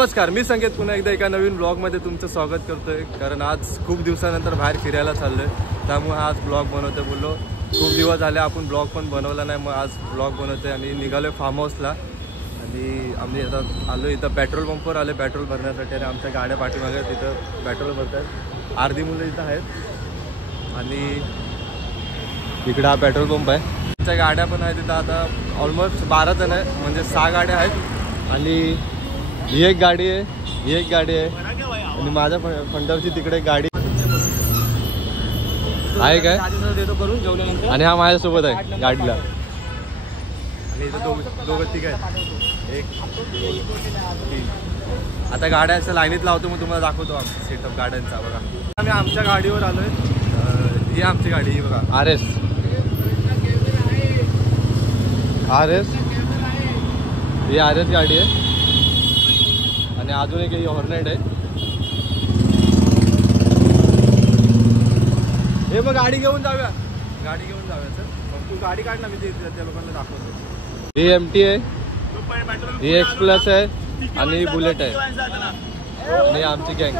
नमस्कार, मी संकेत पुन्हा एकदा एका नवीन ब्लॉगमध्ये तुमचं स्वागत करतोय. कारण आज खूप दिवसानंतर बाहेर फिरायला चाललोय, त्यामुळे आज ब्लॉग बनवतोय. बोललो खूप दिवस झाले आपण ब्लॉग पण बनवला नाही, मग आज ब्लॉग बनवतोय. आणि निघालोय फार्म हाऊसला. आणि आम्ही आता आलो इथं पेट्रोल पंपवर आले पेट्रोल भरण्यासाठी. आणि आमच्या गाड्या पाठीमागे तिथं पेट्रोल भरतात. अर्धी मुलं इथं आहेत आणि इकडं हा पेट्रोल पंप आहे. आमच्या गाड्या पण आहेत तिथं. आता ऑलमोस्ट 12 जण आहे, म्हणजे 6 गाड्या आहेत. आणि ही एक गाडी आहे, ही एक गाडी आहे आणि माझ्या फंडावरची तिकडे गाडी आहे काय आणि हा माझ्यासोबत आहे गाडीला. आणि इथं दोघं तिघ आहेत. एक आता गाड्या असं लाईनीत लावतो, मग तुम्हाला दाखवतो आमचा सेटअप गाड्यांचा. बघा आम्ही आमच्या गाडीवर आलोय. ही आमची गाडी ही बघा, आर एस ही आर एस गाडी आहे. आणि अजून एक हॉर्नेट आहे. हे मग गाडी घेऊन जाऊया, गाडी घेऊन जाऊया सर. मग तू गाडी काढ ना, मी त्या लोकांना दाखवतो. ही एमटी आहे, ही एक्स प्लस आहे आणि बुलेट आहे. आणि आमची गँग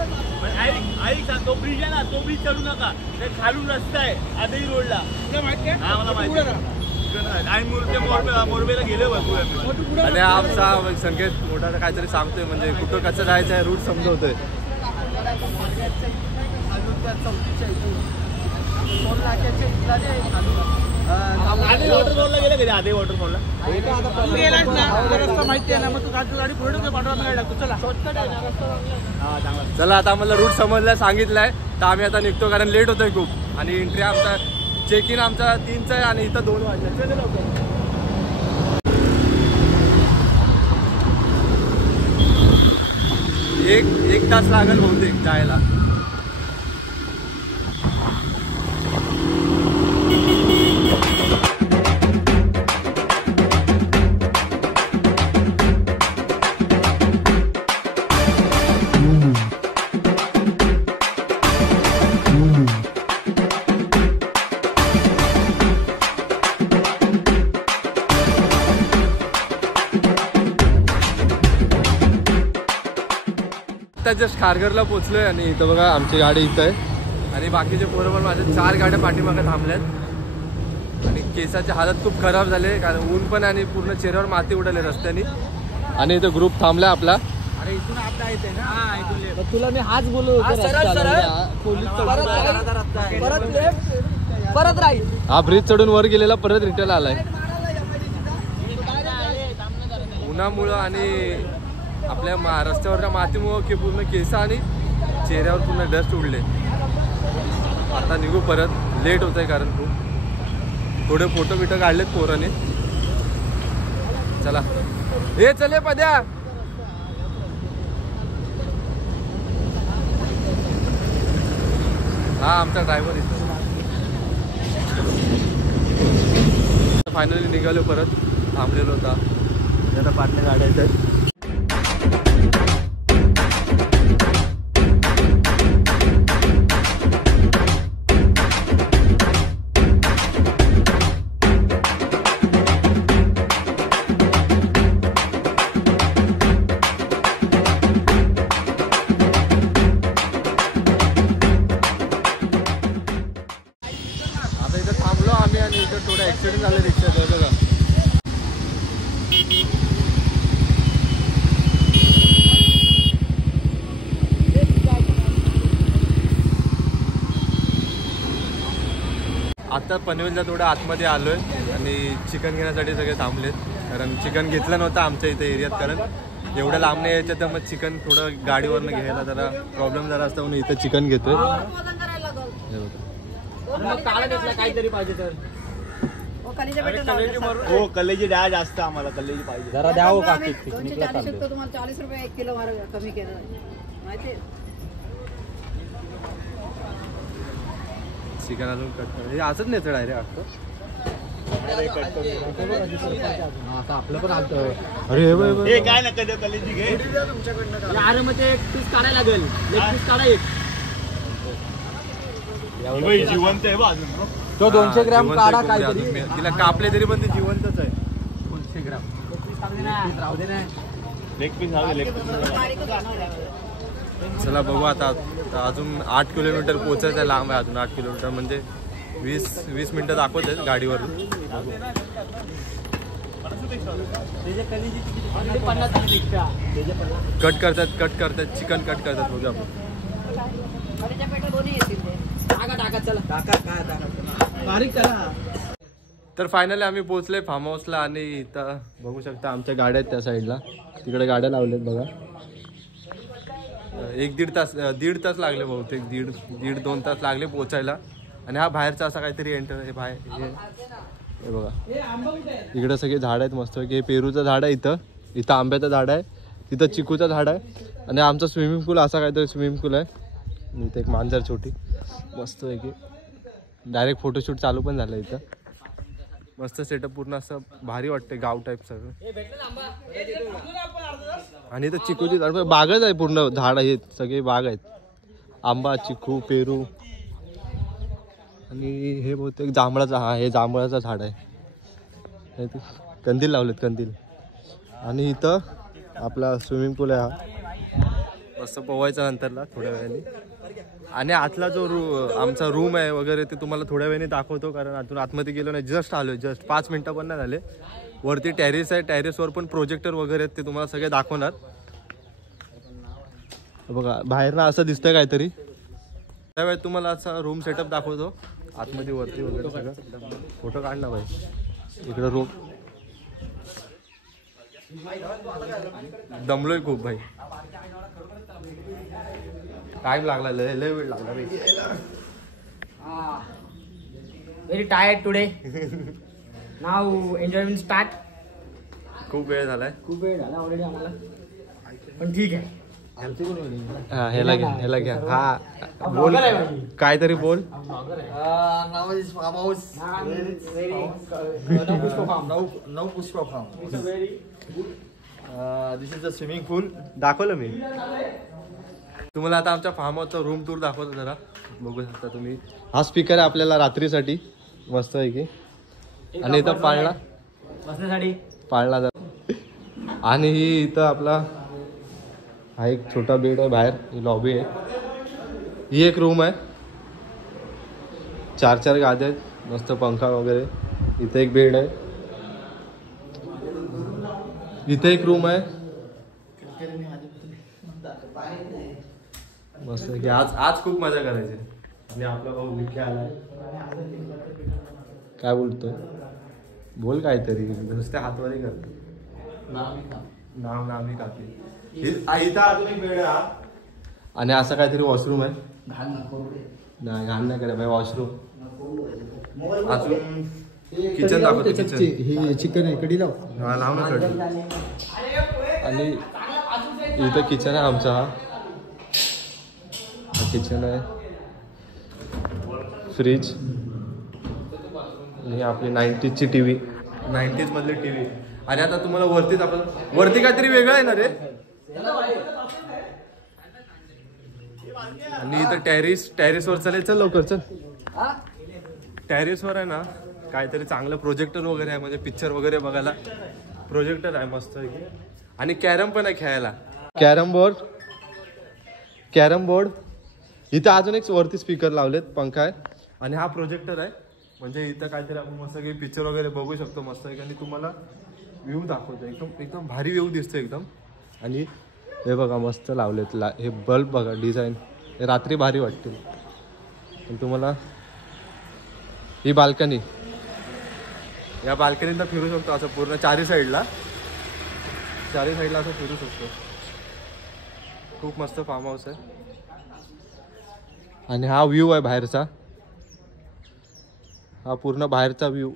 तो ब्रिज आहे ना, तो ब्रिज चढू नका, ते खालून रस्ता आहे आदई रोडला. तुला माहिती आहे? हा मला माहिती आहे. मोरबेला गेले भरपूर. आणि आमचा संकेत मोठा काहीतरी सांगतोय, म्हणजे कुठं कसं जायचं आहे रूट समजवतोय. वॉटरफॉलला गेले कधी? आधी वॉटरफॉलला माहिती आहे ना, मग तू गाडी पुढे चला आता आम्हाला रूट समजला सांगितलाय, तर आम्ही आता निघतो. कारण लेट होतोय खूप. आणि एंट्री आमचा चेक इन आमचा 3चा आहे आणि इथं 2 वाजले. एक तास लागेल बहुतेक जायला. जस्ट खारघरला पोचलोय. आणि इथं बघा आमची गाडी इथं आहे. आणि बाकीचे बरोबर माझ्या 4 गाड्या पाठीमागे थांबल्यात. आणि केसाची हालत खूप खराब झाले, कारण ऊन पण आणि पूर्ण चेहऱ्यावर माती उडाले रस्त्याने. आणि इथं ग्रुप थांबलाय आपला. अरे इथून आपला येते ना, तुला मी हाच बोलू परत राहील. हा ब्रिज चढून वर गेलेला परत रिटर्न आलाय उन्हामुळं. आणि आपल्या रस्त्यावरच्या मातीमुळं की पूर्ण केस आणि चेहऱ्यावर पूर्ण डस्ट उडले. आता निघू परत, लेट होत आहे कारण खूप. थोडे फोटो बिटो काढलेत पोराने. चला हे चले पद्या. हा आमचा ड्रायव्हर इथं. फायनली निघालो परत, थांबलेलो होता. आता पाटल्या गाड्या आहेत. थोडा ऍक्सिडेंट झाला रिक्षाचा बघा. आता पनवेलच्या थोडं आतमध्ये आलोय. आणि चिकन घेण्यासाठी सगळे थांबलेत, कारण चिकन घेतलं नव्हतं आमच्या इथे एरियात. कारण एवढं लांब नाही यायचं, तर मग चिकन थोडं गाडीवरनं घ्यायला जरा प्रॉब्लेम झाला असता, म्हणून इथं चिकन घेतोय. काहीतरी पाहिजे तर हो, कलेजी द्या जास्त, आम्हाला कलेजी पाहिजे. जरा द्या हो काकी. 240 तुम्हाला 40 रुपये 1 किलो कमी केलं माहिती. चिकन अजून कट कर, हे असंच नाही डायरेक्ट. आता आपलं पण आलतं. अरे काय नका देऊ, कलेजी घे तुमच्याकडनं. मग ते 1 पीस काढायला लागेल. 1 पीस काढा. जिवंत आहे बा अजून. तो 200 ग्रॅम काढा काहीतरी. तिला कापले तरी पण ते जिवंतच आहे. 200 ग्रॅम राहू दे ना. लेग पीस हवे लेग पीस. चला बघू आता अजून 8 किलोमीटर पोचायचं आहे, लांब आहे अजून 8 किलोमीटर म्हणजे 20 मिनिटं दाखवत आहेत गाडीवरून. कट करतात चिकन कट करतात बघू आपण. तर फायनली आम्ही पोहोचले फार्म हाऊसला आणि इथं बघू शकता आमच्या गाड्या आहेत त्या साईडला. तिकडे गाड्या लावल्यात बघा. 1-1.5 तास लागले बहुतेक. 1.5-2 तास लागले पोचायला. आणि हा बाहेरचा असा काहीतरी एंटर हे बाहेर हे बघा. इकडे सगळे झाड आहेत मस्त. हे पेरूचं झाड आहे, इथं आंब्याचं झाड आहे, तिथं चिकूचं झाड आहे आणि आमचा स्विमिंग पूल असा काहीतरी स्विमिंग पूल आहे. इथं एक मांजर छोटी मस्त आहे की डायरेक्ट फोटोशूट चालू पण झालं इथं. मस्त सेटअप पूर्ण असं भारी वाटते गाव टाईप सगळं. आणि इथं चिकूची झाड बागच आहे पूर्ण. झाड आहेत सगळे बाग आहेत. आंबा चिकू पेरू आणि हे बहुतेक जांभळाचा. हा हे जांभळाचं झाड आहे. कंदील लावलेत कंदील. आणि इथं आपला स्विमिंग पूल आहे हा. मस्त पोवायचा नंतरला थोड्या वेळाने. आणि आतला जो आमचा रूम आहे वगैरे ते तुम्हाला थोड्या वेळाने दाखवतो, कारण अजून आतमध्ये गेलो नाही. जस्ट आलो, जस्ट 5 मिनटं पण नाही झाले. वरती टेरेस आहे, टेरेसवर पण प्रोजेक्टर वगैरे आहेत, ते तुम्हाला सगळे दाखवणार. बघा बाहेर ना असं दिसतंय काहीतरी. त्यावेळेस तुम्हाला असा रूम सेटअप दाखवतो आतमध्ये वरती वगैरे सगळं. फोटो काढ ना भाई. इकडं रूम दमलोय खूप भाई. टाइम लागला, लय वेळ लागला भाई. Very tired today. नाव एन्जॉयमेंट स्टार्ट. खूप वेळ झालाय. खूप वेळ झाला ऑलरेडी आम्हाला, पण ठीक आहे. हा ह्याला घ्या. हा बोल काहीतरी बोल. दिस इज द स्विमिंग पूल. दाखवलं मी तुम्हाला. आता आमच्या फार्म हाऊसचा रूम टूर दाखवतो जरा. बघू शकता तुम्ही. हा स्पीकर आहे आपल्याला रात्रीसाठी मस्त आहे की. आणि इथं पाळणा जरा. आणि ही इथं आपला हा एक छोटा बेड आहे बाहेर. ही लॉबी आहे. ही एक रूम आहे. 4 गाद्या आहेत. मस्त पंखा वगैरे. इथं एक बेड आहे. इथं एक रूम आहे मस्त की. आज खूप मजा करायची. आणि आपला भाऊ विखे आलाय. काय बोलतोय बोल काहीतरी. नुसते हातवारी करतो. नाव नामी काकी. इथं अजून एक बेड आहे. आणि असं काहीतरी वॉशरूम आहे. नाही घाण नाही करा भाई. वॉशरूम अजून किचन दाखवतो. किचन चिकन आहे कढी लाव. हा लाव ना कढी. आणि इथं किचन आहे आमचा. हा किचन आहे. फ्रीज. आणि आपली 90s TV. 90s मधली TV. आणि आता तुम्हाला वरती काहीतरी वेगळं आहे ना रे. आणि इथं टेरेसवर चल लवकर चल. टेरेसवर आहे ना काहीतरी चांगलं प्रोजेक्टर वगैरे आहे. म्हणजे पिक्चर वगैरे बघायला प्रोजेक्टर आहे मस्त. आणि कॅरम पण आहे खेळायला. Carrom board. इथं अजून एक वरती स्पीकर लावलेत. पंखा आहे. आणि हा प्रोजेक्टर आहे. म्हणजे इथं काहीतरी आपण मस्त काही पिक्चर वगैरे बघू शकतो मस्त. आणि तुम्हाला व्ह्यू दाखवतो. एकदम भारी व्ह्यू दिसतो एकदम. आणि हे बघा मस्त लावलेत. हे बल्ब बघा डिझाईन. हे रात्री भारी वाटते. आणि तुम्हाला ही बाल्कनी. या बाल्कनीत फिरू शकतो असं पूर्ण चारी साईडला असं फिरू शकतो. खूप मस्त फार्म हाऊस आहे. आणि हा व्ह्यू आहे बाहेरचा. हा पूर्ण बाहेरचा व्ह्यू.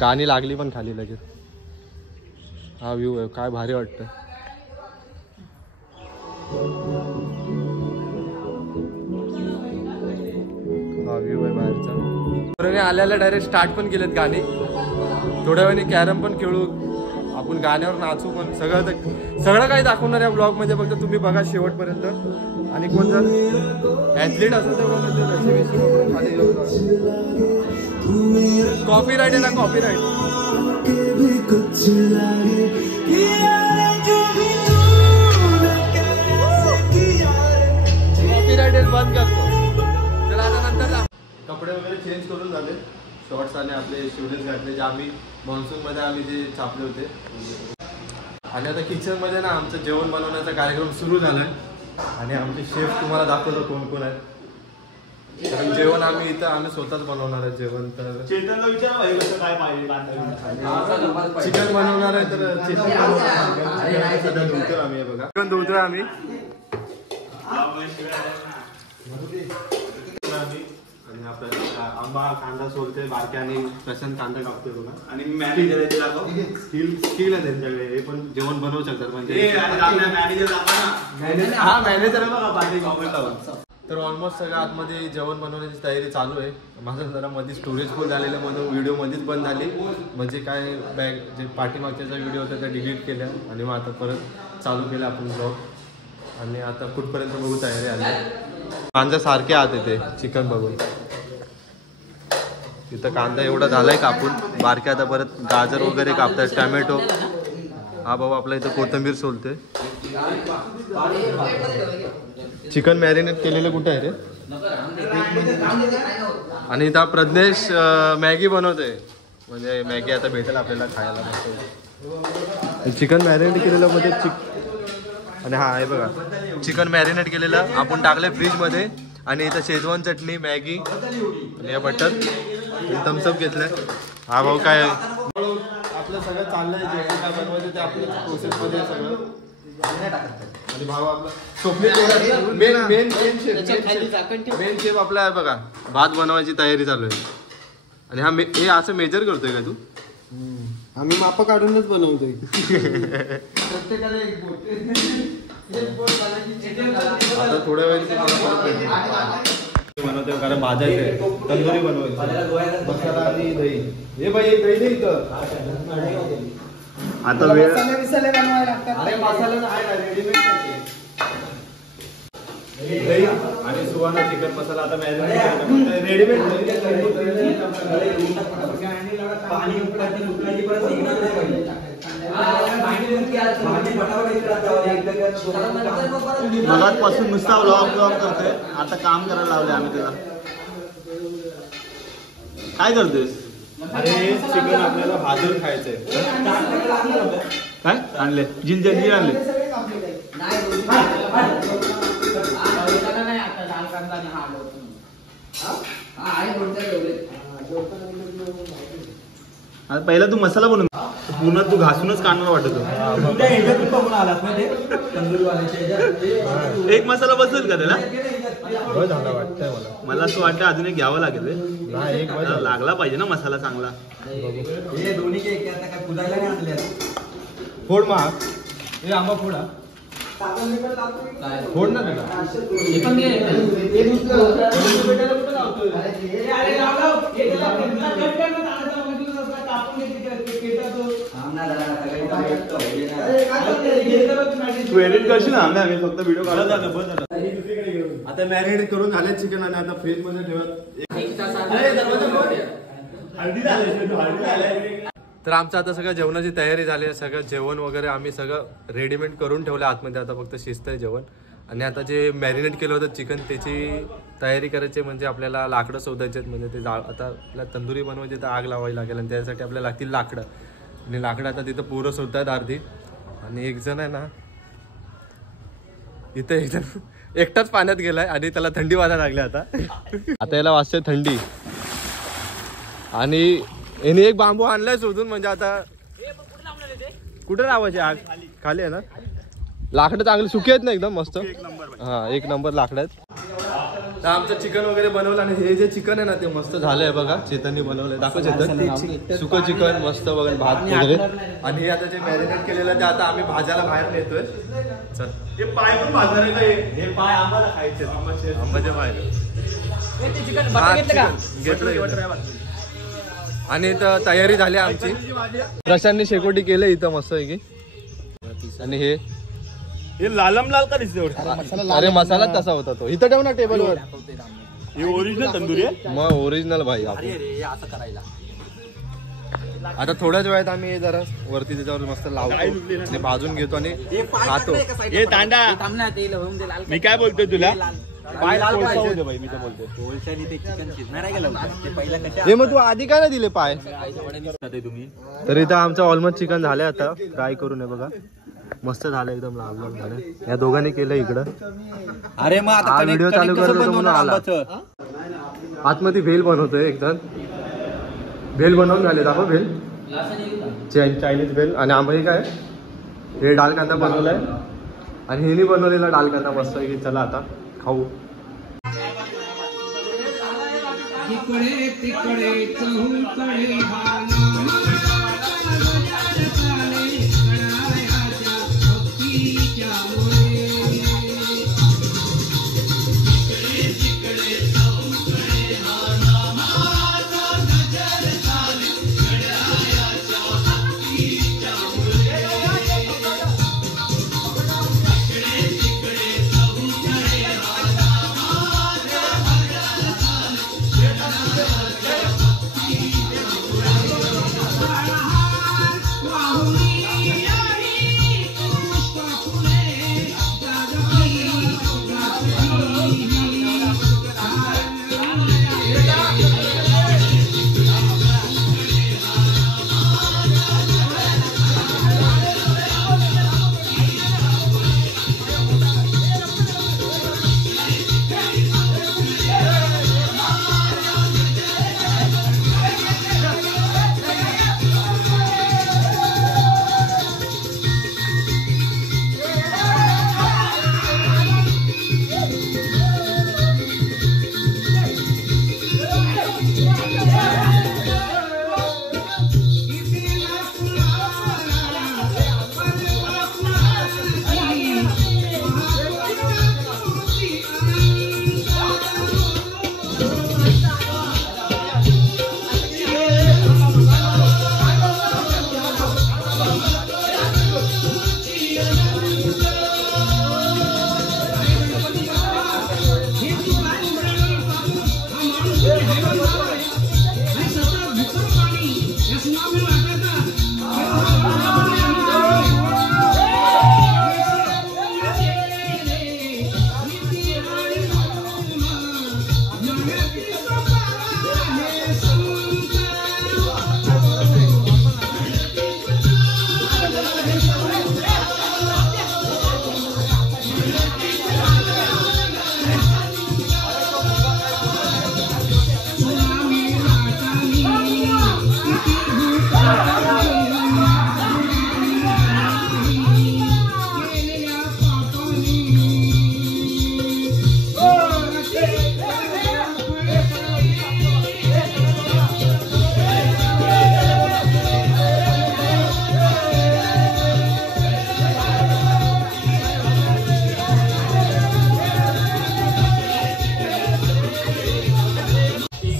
गाणी लागली पण खाली लगेच. हा व्ह्यू आहे. काय भारी वाटतं. हा व्ह्यू आहे बाहेरचा. आल्याला डायरेक्ट स्टार्ट पण केलेत गाणी. थोड्या वेळाने कॅरम पण खेळू आपण. गाण्यावर नाचू पण. सगळं काही दाखवणार या ब्लॉग मध्ये. फक्त तुम्ही बघा शेवटपर्यंत. आणि कोण जर ॲथलीट असेल तर कॉपीराईट आहे ना. कॉपीराईट बंद करतो. चला आता नंतर कपडे वगैरे चेंज करून झाले. शॉर्ट्स आणि आपले शूज घातले जे आम्ही मान्सून मध्ये आम्ही जे छापले होते. आणि आता किचन मध्ये ना आमचं जेवण बनवण्याचा कार्यक्रम सुरू झालाय. आणि आमचे शेफ तुम्हाला दाखवतो कोण कोण आहेत. कारण जेवण आम्ही स्वतःच बनवणार आहे जेवण. तर चेतनला विचारा कसं काय पाहिजे. चिकन बनवणार आहे तर चिकन धुतोय आम्ही. बघा चिकन धुतोय आम्ही. आणि आपल्याला आंबा कांदा सोलते बारक्या आणि प्रशांत कांदा कापतोय बघा. आणि मॅनेजर स्किल आहे त्यांच्याकडे. हे पण जेवण बनवू शकतात म्हणजे. हा मॅनेजर आहे बघा पाठी कॉमेंट. तर ऑलमोस्ट सगळं आतमध्ये जेवण बनवण्याची तयारी चालू आहे. माझं जरा मध्ये स्टोरेज फुल झालेलं म्हणून व्हिडिओ मध्येच बंद झाली. म्हणजे काय बॅग जे पाठीमागच्या व्हिडिओ होता त्या डिलीट केल्या आणि मग आता परत चालू केलं आपण ब्लॉग. आणि आता कुठपर्यंत बघू तयारी आली. कांदा सारखे आत येते चिकन बघून. इथं कांदा एवढा झालाय कापून बारक्या. आता परत गाजर वगैरे कापतात टॅमॅटो. हा भाऊ आपला इथं कोथिंबीर सोलते. चिकन मॅरिनेट केलेलं कुठे आहे रे. आणि इथं प्रज्ञेश मॅगी बनवतोय. म्हणजे मॅगी आता भेटेल आपल्याला खायला मस्त. चिकन मॅरिनेट केलेलं म्हणजे आणि हा आहे बघा चिकन मॅरिनेट केलेलं आपण टाकलंय फ्रीजमध्ये. आणि इथं शेजवान चटणी मॅगी आणि हे बटर थम्सअप घेतलंय. हा भाऊ काय आपलं सगळं चाललंय. जेवण काय बनवायचं ते आपल्या प्रोसेसमध्ये सगळं. आणि भाऊ आपला स्वप्नील मेन शेफ आपला आहे बघा. भात बनवायची तयारी चालू आहे. आणि हा हे असं मेजर करतोय का तू. आम्ही माप काढूनच बनवतोय. आता थोड्या वेळ बनवतोय कारण भाजायचंय. तंदुरी बनवायची मसाला आणि दही. हे बाई दही नाही इथं. आता वेळ दही आणि सुहाना चिकन मसाला आता मॅरिनेट रेडीमेड. मगाचपासून नुसता व्लॉग करतोय. आता काम करायला लावले आम्ही त्याला. काय करतोयस. अरे चिकन आपल्याला भाजून खायचंय. काय आणले जिंजर आणले. पहिला तू मसाला बनवून पूर्ण तू घासूनच काढणार वाटत. एक मसाला बसेल का त्याला. वाटतंय मला असं वाटतं अजून एक घ्यावं लागेल. लागला पाहिजे ना मसाला चांगला. फोड माग हे आंबा फोडा. फोड ना तू एडिट करशील ना. आम्ही फक्त व्हिडिओ काढा. आता मॅरिनेट करून झाले चिकन. आणि आता फ्रीज मध्ये ठेवत. तर आमचं आता सगळं जेवणाची तयारी झाली आहे. सगळं जेवण वगैरे आम्ही सगळं रेडीमेड करून ठेवलं आतमध्ये. आता फक्त शिजतंय जेवण. आणि आता जे मॅरिनेट केलं होतं चिकन त्याची तयारी करायची. म्हणजे आपल्याला लाकडं शोधायचे आहेत. म्हणजे ते आता आपल्या तंदुरी बनवायची तर आग लावावी लागेल. आणि त्यासाठी आपल्याला लागतील लाकडं. आणि लाकडं आता तिथं पोरं शोधतात अर्धी. आणि एक जण आहे ना इथं एक जण एकटाच पाण्यात गेलाय. आणि त्याला थंडी वाजायला लागली. आता याला वाजते थंडी. आणि याने एक बांबू आणलाय शोधून. म्हणजे आता कुठे लावायचे आग. खाली आहे ना. लाकडं चांगली सुकी आहेत ना एकदम मस्त. हा एक नंबर लाकडं आहेत. तर आमचं चिकन वगैरे बनवलं. आणि हे जे चिकन आहे ना ते मस्त झालंय बघा. चेतननी बनवलंय. दाखव चेतन. सुकं चिकन मस्त वगैरे भात वगैरे. आणि हे आता जे मॅरिनेट केलेलं ते आता आम्ही भाजायला बाहेर नेतोय. चल हे पाय पण भाजणार आहे का. हे पाय आम्हाला खायचे. आंबाचे पाय घेतलं. आणि इथं तयारी झाली आमची. प्रशांतने शेकोटी केलं इथं मस्त आहे की. आणि हे लालम लाल का दिसते. अरे मसाला तसा होता तो. इथं ठेव ना टेबलवर. हे ओरिजिनल तंदुरी आहे. मग ओरिजिनल भाई. आता थोड्याच वेळात आम्ही जरा वरती त्याच्यावर मस्त लावतो आणि भाजून घेतो आणि खातो. हे तांडा मी काय बोलतोय तुला पाय लाल पाहिजे भाई. मी तर बोलतोय हे मग तू आधी काय नाही दिले पाय. तुम्ही तर इथं आमचं ऑलमोस्ट चिकन झालंय. आता फ्राय करून बघा मस्त झालं एकदम लाल लाल झालं. या दोघांनी केलं इकडं. अरे मग हा व्हिडिओ चालू करतो म्हणून आला. आतमध्ये भेल बनवतोय एकदम. भेल बनवून झाले दाखव. भेल चायनीज भेल. आणि आम्ही काय हे डाल कांदा बनवलाय आणि हेनी बनवलेला डाल कांदा मस्त. चला आता खाऊ.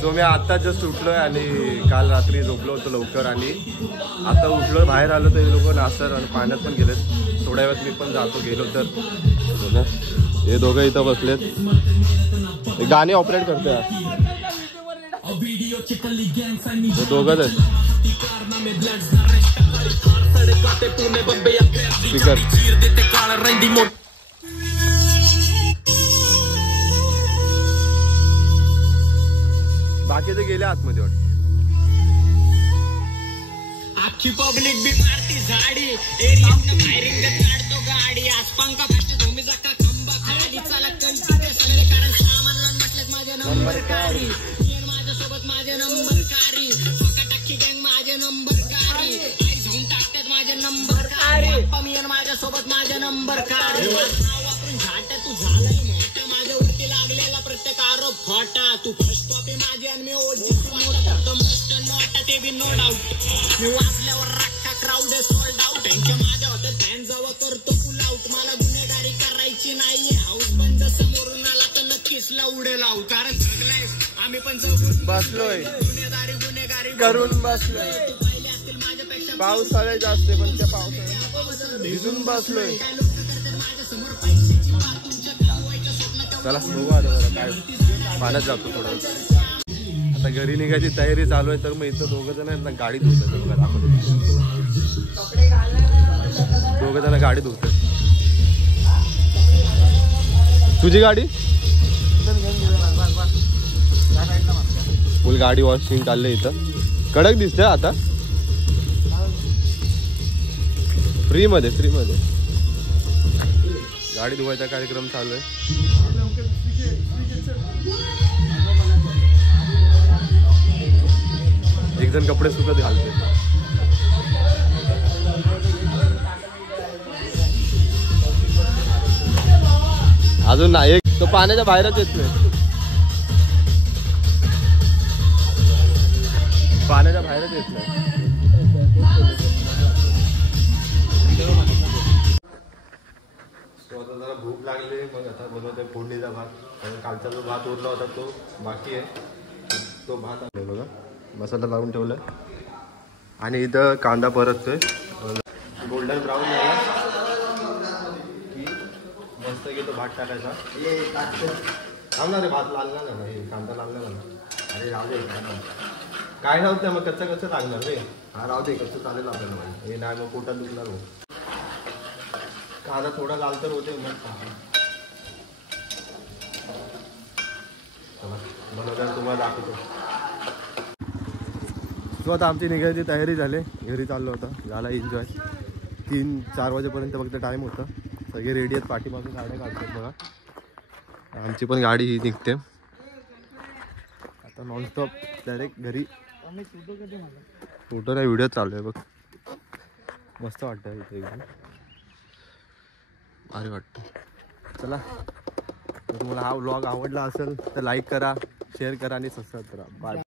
मी आता जस्ट उठलोय आणि काल रात्री झोपलो होतो लवकर आणि आता उठलोय बाहेर आलो तर हे लोक नासर आणि पाण्यात पण गेलेत. थोड्या वेळात मी पण जातो गेलो तर. हे दोघं इथं बसलेत. गाणी ऑपरेट करतोय हे दोघंच आहेत. स्पीकर बाकीचे गेले आतमध्ये वाटतं. आखी पब्लिक बी मारती झाडी एरियातनं फायरिंग काढतो गाडी आसपांका फास्ट धोमीचा का खंबा खाली चला कंटिन्यू सगळे कारण सामानला म्हटलेत माझे नंबरकारी माझ्यासोबत माझे नंबरकारी टाकी गँग माझे नंबरकारी आई जाऊन टाकतात माझे नंबरकारी मी माझ्यासोबत माझे नंबरकारी वापरून झाट तू झालाय मोठा माझ्या उडती लागलेला प्रत्येक आरोप खोटा तू फर्स्ट कॉपी माझी आणि मी ओजी मोठा ते बी नो डाऊट मी वाचल्यावर राखा क्राऊड सोल्ड आउट त्यांच्या माझ्या होत्या फॅन जवळ करतो फुल आउट मला गुन्हेगारी करायची नाहीये हाऊस बंद समोरून आला तर नक्कीच लावडे लावू कारण जगलाय आम्ही पण जगून बसलोय गुन्हेगारी करून बसलोय पहिले असतील माझ्यापेक्षा पावसाळा जास्त पण त्या पावसाळ्यात भिजून बसलोय. चला बघू आता जरा काय पाण्यात जातो थोडं. आता आता घरी निघायची तयारी चालू आहे, तर मग इथं दोघं जण आहेत ना गाडी धुतात बघा, दाखवतो. दोघं जण गाडी धुतात. तुझी गाडी फुल गाडी वॉशिंग चाललंय इथं. कडक दिसतंय आता फ्री मध्ये गाडी धुवायचा कार्यक्रम चालू आहे. एक जण कपडे सुकत घालते. अजून नाही, एक तो पाण्याच्या बाहेरच येत नाही, पाण्याच्या बाहेरच येत नाही. आता जरा भूक लागली, मग आता बनवतोय फोडणीचा भात. आणि कालचा जो भात उरला होता तो बाकी आहे, तो भात आहे बघा, मसाला लावून ठेवलाय. आणि इथं कांदा परततोय, गोल्डन ब्राऊन झाला की मस्त घेतो भात टाकायचा. थांबणार रे, भात लागला ना, कांदा लागला ना. अरे राहू दे, काय नव्हतं मग कच्चं लागणार रे. हा राहू दे, कच्चं चालेल आपल्याला. हे नाही मग पोटात दुखणार हो. कांदा थोडा लाल तर होते मग बनवताना तुम्हाला दाखवतो. तो आता आमची निघायची तयारी झाली, घरी चाललो होता, झाला एन्जॉय. 3-4 वाजेपर्यंत फक्त टाईम होता. सगळे रेडी आहेत, पाठीमागे गाड्या काढतात बघा. आमची पण गाडी ही निघते आता नॉनस्टॉप डायरेक्ट घरी. फोटो नाही, व्हिडिओ चालू आहे बघ. मस्त वाटतं इथे एकदम भारी वाटतं. चला, जर तुम्हाला हा व्लॉग आवडला असेल तर लाईक करा, शेअर करा आणि सबस्क्राईब करा. बाय.